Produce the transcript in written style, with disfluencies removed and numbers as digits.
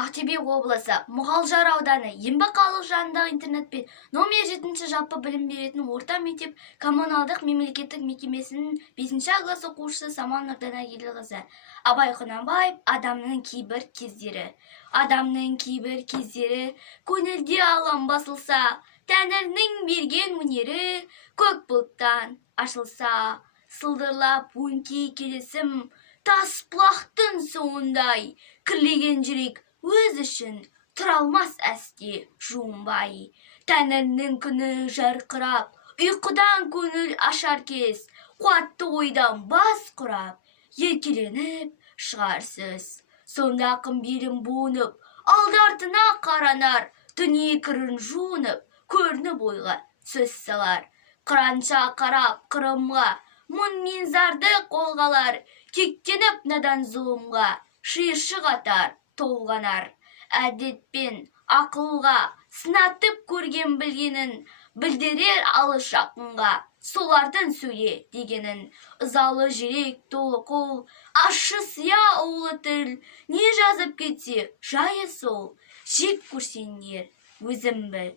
Ақтөбе облысы Мұғалжар ауданы Ембі-Қалалық жанындағы интернатпен номер 7 жалпы білім беретін орта мектеп коммуналдық мемлекеттік мекемесінің 5 класс оқушысы Самал Нұрдана Еліқызы. Абай Құнанбаев адамның кейбір кездері. Адамның кейбір кездері көңілде алаң басылса, Тәңірінің берген өнері көк бұлттан ашылса, сылдырлап өңкей келесім тас бұлақтың соңындай, кірлеген жүрек өз үшін тұра алмас әсте жуынбай. Тәңірінің күні жарқырап, ұйқыдан көңіл ашар кез, қуатты ойдан бас құрап, еркеленіп шығарсыз. Сонда ақын белім буынып, алды-артына қаранар, дүние кірін жуынып, көрініп ойға сөз салар. Қыранша қарап қырымға, мұң мен зарды қолғалар, кектеніп надан зұлымға, шиыршық атар, толғанар. Әдетпен ақылға сынатып көрген білгенін, білдірер алыс жақынға, солардың сөйле дегенін. Ызалы жүрек толы қол, ащы сия улы тіл, не жазып кетсе жайы сол. Жек көрсеңдер өзім біл,